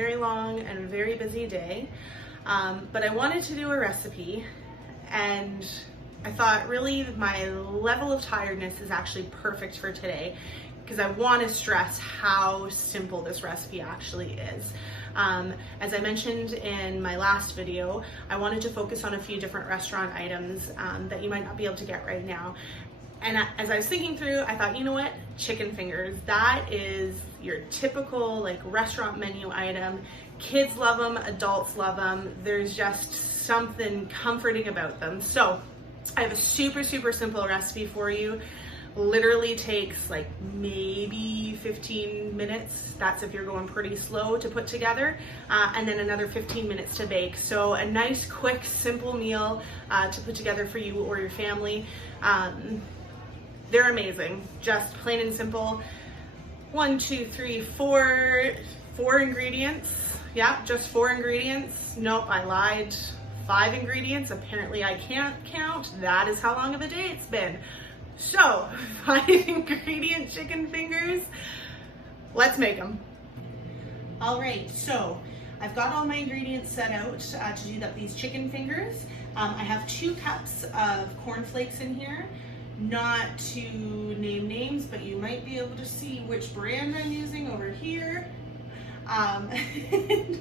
very long and very busy day, but I wanted to do a recipe, and I thought really my level of tiredness is actually perfect for today, because I want to stress how simple this recipe actually is. As I mentioned in my last video, I wanted to focus on a few different restaurant items that you might not be able to get right now. And as I was thinking through, I thought, you know what, chicken fingers, that is your typical like restaurant menu item. Kids love them, adults love them. There's just something comforting about them. So I have a super simple recipe for you. Literally takes like maybe 15 minutes. That's if you're going pretty slow to put together, and then another 15 minutes to bake. So a nice, quick, simple meal to put together for you or your family. They're amazing, just plain and simple. 1, 2, 3, 4 ingredients. Yeah, just 4 ingredients. Nope, I lied. 5 ingredients. Apparently I can't count. That is how long of a day it's been. So, 5 ingredient chicken fingers. Let's make them. All right, so I've got all my ingredients set out to do these chicken fingers. I have 2 cups of cornflakes in here. Not to name names, but you might be able to see which brand I'm using over here.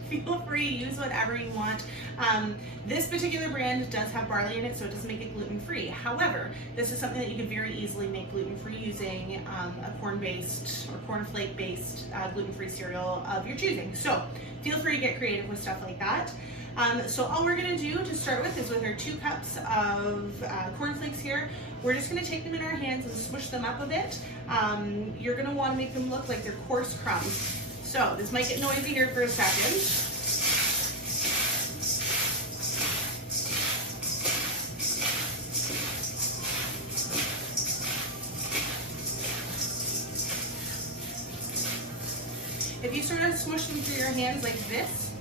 Feel free to use whatever you want. This particular brand does have barley in it, so it doesn't make it gluten-free. However, this is something that you could very easily make gluten-free using a corn-based or cornflake-based gluten-free cereal of your choosing. So feel free to get creative with stuff like that. So all we're gonna do to start with is with our 2 cups of cornflakes here, we're just gonna take them in our hands and smush them up a bit. You're gonna wanna make them look like they're coarse crumbs. So this might get noisy here for a second. If you sort of smush them through your hands like this,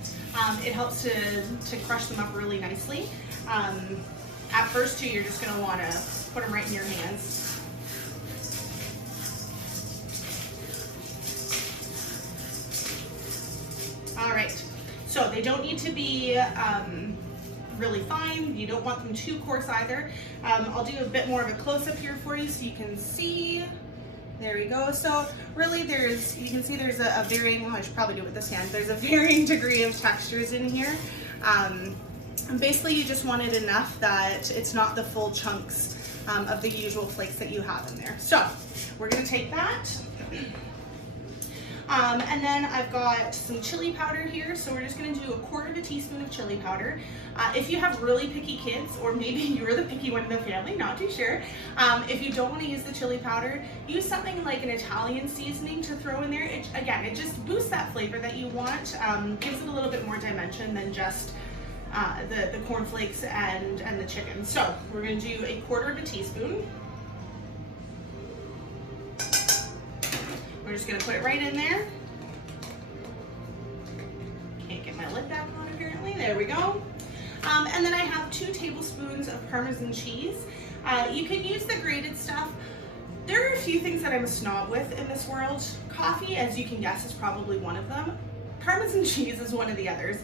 it helps to crush them up really nicely. At first too, you're just gonna wanna put them right in your hands. All right, so they don't need to be really fine. You don't want them too coarse either. I'll do a bit more of a close-up here for you so you can see. There we go. So really you can see there's a varying, I should probably do it with this hand, there's a varying degree of textures in here. And basically you just want it enough that it's not the full chunks of the usual flakes that you have in there. So we're gonna take that. And then I've got some chili powder here, so we're just gonna do 1/4 teaspoon of chili powder. If you have really picky kids, or maybe you're the picky one in the family, not too sure, if you don't wanna use the chili powder, use something like an Italian seasoning to throw in there. It just boosts that flavor that you want, gives it a little bit more dimension than just the cornflakes and the chicken. So we're gonna do 1/4 teaspoon. We're just gonna put it right in there. Can't get my lid back on apparently. There we go. And then I have 2 tablespoons of parmesan cheese. You can use the grated stuff. There are a few things that I'm a snob with in this world. Coffee, as you can guess, is probably one of them. Parmesan cheese is one of the others.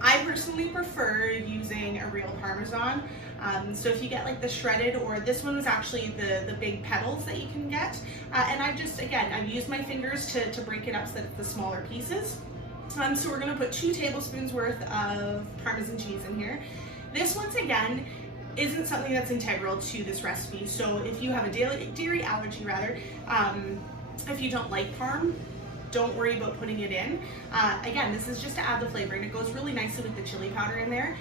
I personally prefer using a real Parmesan. So if you get like the shredded, or this one was actually the big petals that you can get. And I've used my fingers to break it up so that it's the smaller pieces. So we're gonna put 2 tablespoons worth of Parmesan cheese in here. This, once again, isn't something that's integral to this recipe. So if you have a dairy allergy rather, if you don't like parm, don't worry about putting it in. Again, this is just to add the flavor, and it goes really nicely with the chili powder in there.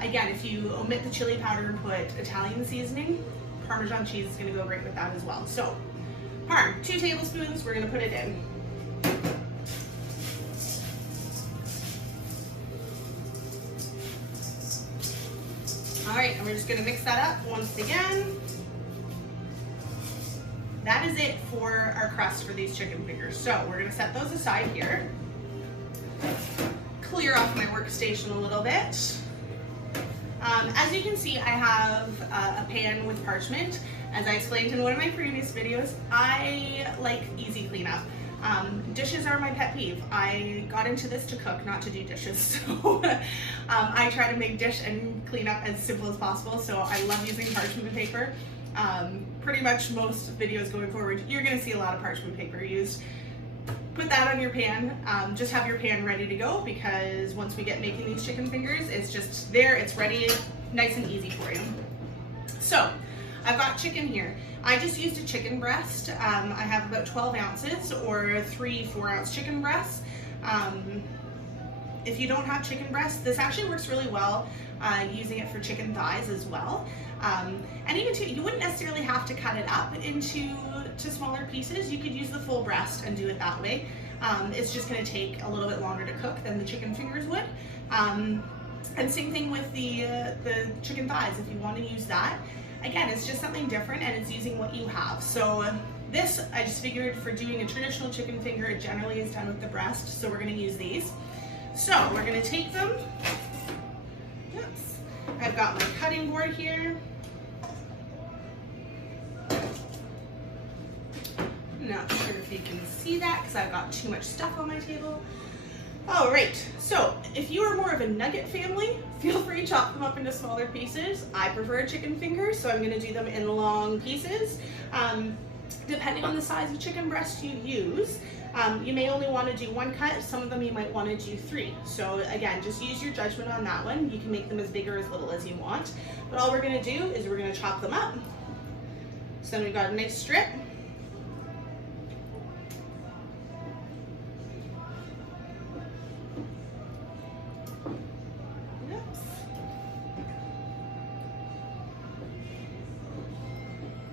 Again, if you omit the chili powder and put Italian seasoning, Parmesan cheese is gonna go great with that as well. So, parm, 2 tablespoons, we're gonna put it in. All right, and we're just gonna mix that up once again. That is it for our crust for these chicken fingers. So we're gonna set those aside here. Clear off my workstation a little bit. As you can see, I have a pan with parchment. As I explained in one of my previous videos, I like easy cleanup. Dishes are my pet peeve. I got into this to cook, not to do dishes. So I try to make dish and clean up as simple as possible. So I love using parchment paper. Pretty much most videos going forward, you're gonna see a lot of parchment paper used. Put that on your pan. Just have your pan ready to go, because once we get making these chicken fingers, it's just there, it's ready, nice and easy for you. So I've got chicken here. I just used a chicken breast. I have about 12 ounces or 3 4-ounce chicken breasts. If you don't have chicken breast, this actually works really well using it for chicken thighs as well. And even too, you wouldn't necessarily have to cut it up into smaller pieces. You could use the full breast and do it that way. It's just going to take a little bit longer to cook than the chicken fingers would. And same thing with the chicken thighs, if you want to use that. Again, it's just something different, and it's using what you have. So this, I just figured for doing a traditional chicken finger, it generally is done with the breast, so we're going to use these. So we're going to take them. Oops. I've got my cutting board here. Not sure if you can see that because I've got too much stuff on my table. All right, so if you are more of a nugget family, feel free to chop them up into smaller pieces. I prefer chicken fingers, so I'm gonna do them in long pieces. Depending on the size of chicken breast you use, you may only wanna do 1 cut. Some of them you might wanna do 3. So again, just use your judgment on that one. You can make them as big or as little as you want. But all we're gonna do is we're gonna chop them up. So then we've got a nice strip.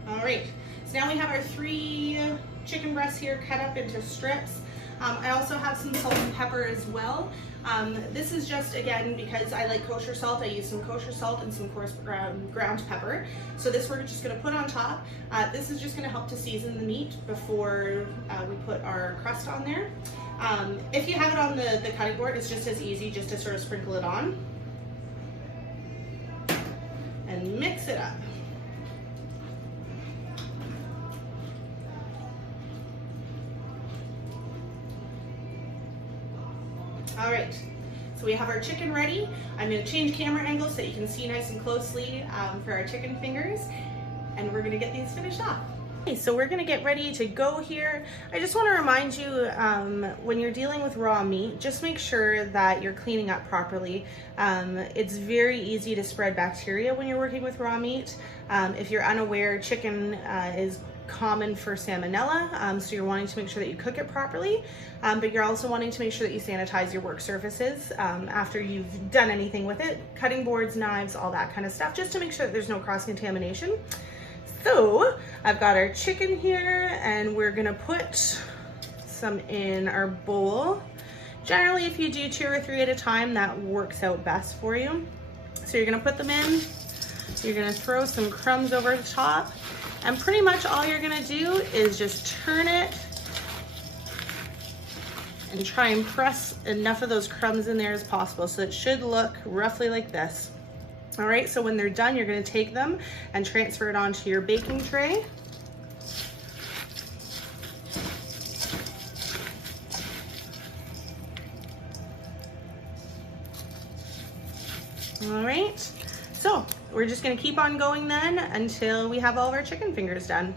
Alright, so now we have our 3 chicken breasts here cut up into strips. I also have some salt and pepper as well. This is just, again, because I like kosher salt, I use some kosher salt and some coarse ground pepper. So this we're just going to put on top. This is just going to help to season the meat before we put our crust on there. If you have it on the cutting board, it's just as easy just to sort of sprinkle it on and mix it up. All right, so we have our chicken ready. I'm gonna change camera angles so you can see nice and closely for our chicken fingers, and we're gonna get these finished off. Okay, so we're gonna get ready to go here. I just wanna remind you, when you're dealing with raw meat, just make sure that you're cleaning up properly. It's very easy to spread bacteria when you're working with raw meat. If you're unaware, chicken is common for salmonella, so you're wanting to make sure that you cook it properly, but you're also wanting to make sure that you sanitize your work surfaces after you've done anything with it, cutting boards, knives, all that kind of stuff, just to make sure that there's no cross-contamination. So I've got our chicken here, and we're gonna put some in our bowl. Generally, if you do 2 or 3 at a time, that works out best for you. So you're gonna put them in, you're gonna throw some crumbs over the top, and pretty much all you're gonna do is just turn it and try and press enough of those crumbs in there as possible. So it should look roughly like this. All right, so when they're done, you're gonna take them and transfer it onto your baking tray. All right, so we're just gonna keep on going then until we have all of our chicken fingers done.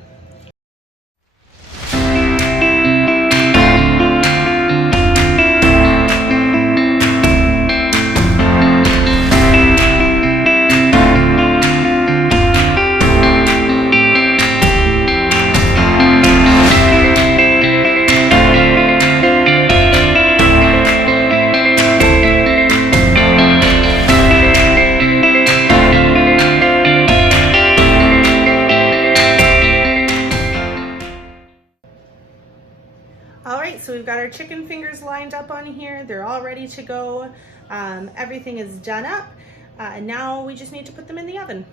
So we've got our chicken fingers lined up on here. They're all ready to go. Everything is done up. And now we just need to put them in the oven.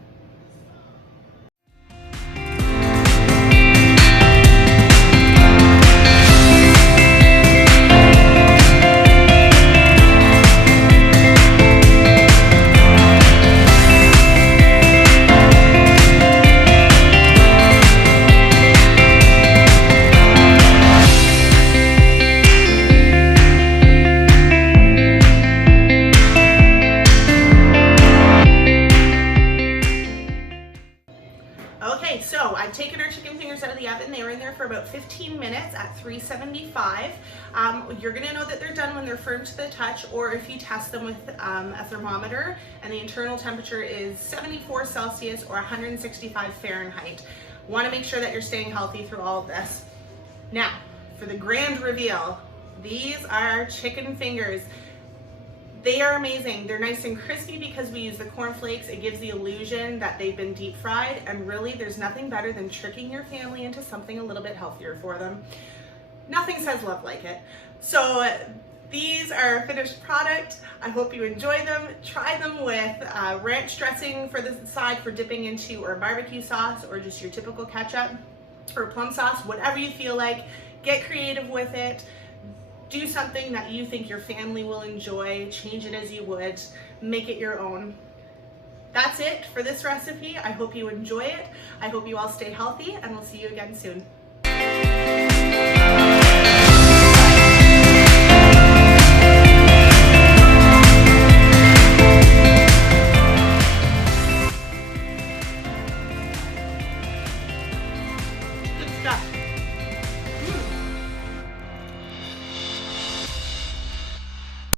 at 375. You're gonna know that they're done when they're firm to the touch, or if you test them with a thermometer and the internal temperature is 74 Celsius or 165 Fahrenheit. Want to make sure that you're staying healthy through all of this. Now, for the grand reveal, these are chicken fingers. They are amazing. They're nice and crispy because we use the cornflakes. It gives the illusion that they've been deep fried, and really there's nothing better than tricking your family into something a little bit healthier for them. Nothing says love like it. So these are a finished product. I hope you enjoy them. Try them with ranch dressing for the side for dipping into, or barbecue sauce, or just your typical ketchup or plum sauce, whatever you feel like. Get creative with it. Do something that you think your family will enjoy. Change it as you would. Make it your own. That's it for this recipe. I hope you enjoy it. I hope you all stay healthy, and we'll see you again soon.